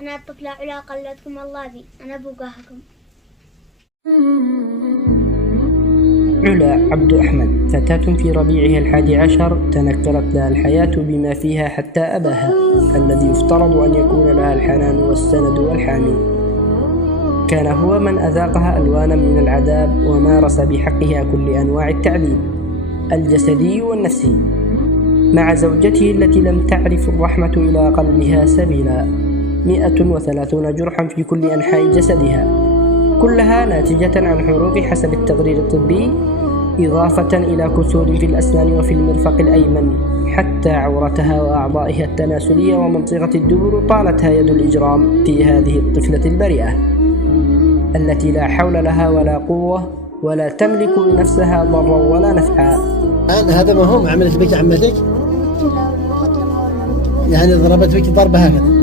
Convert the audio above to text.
أنا الطفلة علا قلدكم الله بي، أنا بوقاهكم. علا عبد أحمد فتاة في ربيعها 11 تنكرت لها الحياة بما فيها حتى أباها الذي يفترض أن يكون لها الحنان والسند والحامي كان هو من أذاقها ألوانا من العذاب ومارس بحقها كل أنواع التعذيب الجسدي والنفسي مع زوجته التي لم تعرف الرحمة إلى قلبها سبيلا. 130 جرحا في كل أنحاء جسدها كلها ناتجة عن حروق حسب التقرير الطبي إضافة إلى كسور في الأسنان وفي المرفق الأيمن حتى عورتها وأعضائها التناسلية ومنطقة الدبر طالتها يد الإجرام في هذه الطفلة البريئة التي لا حول لها ولا قوة ولا تملك لنفسها ضرا ولا نفعا. هذا ما هو عملت بك عمتك؟ يعني ضربت بك ضربة هكذا؟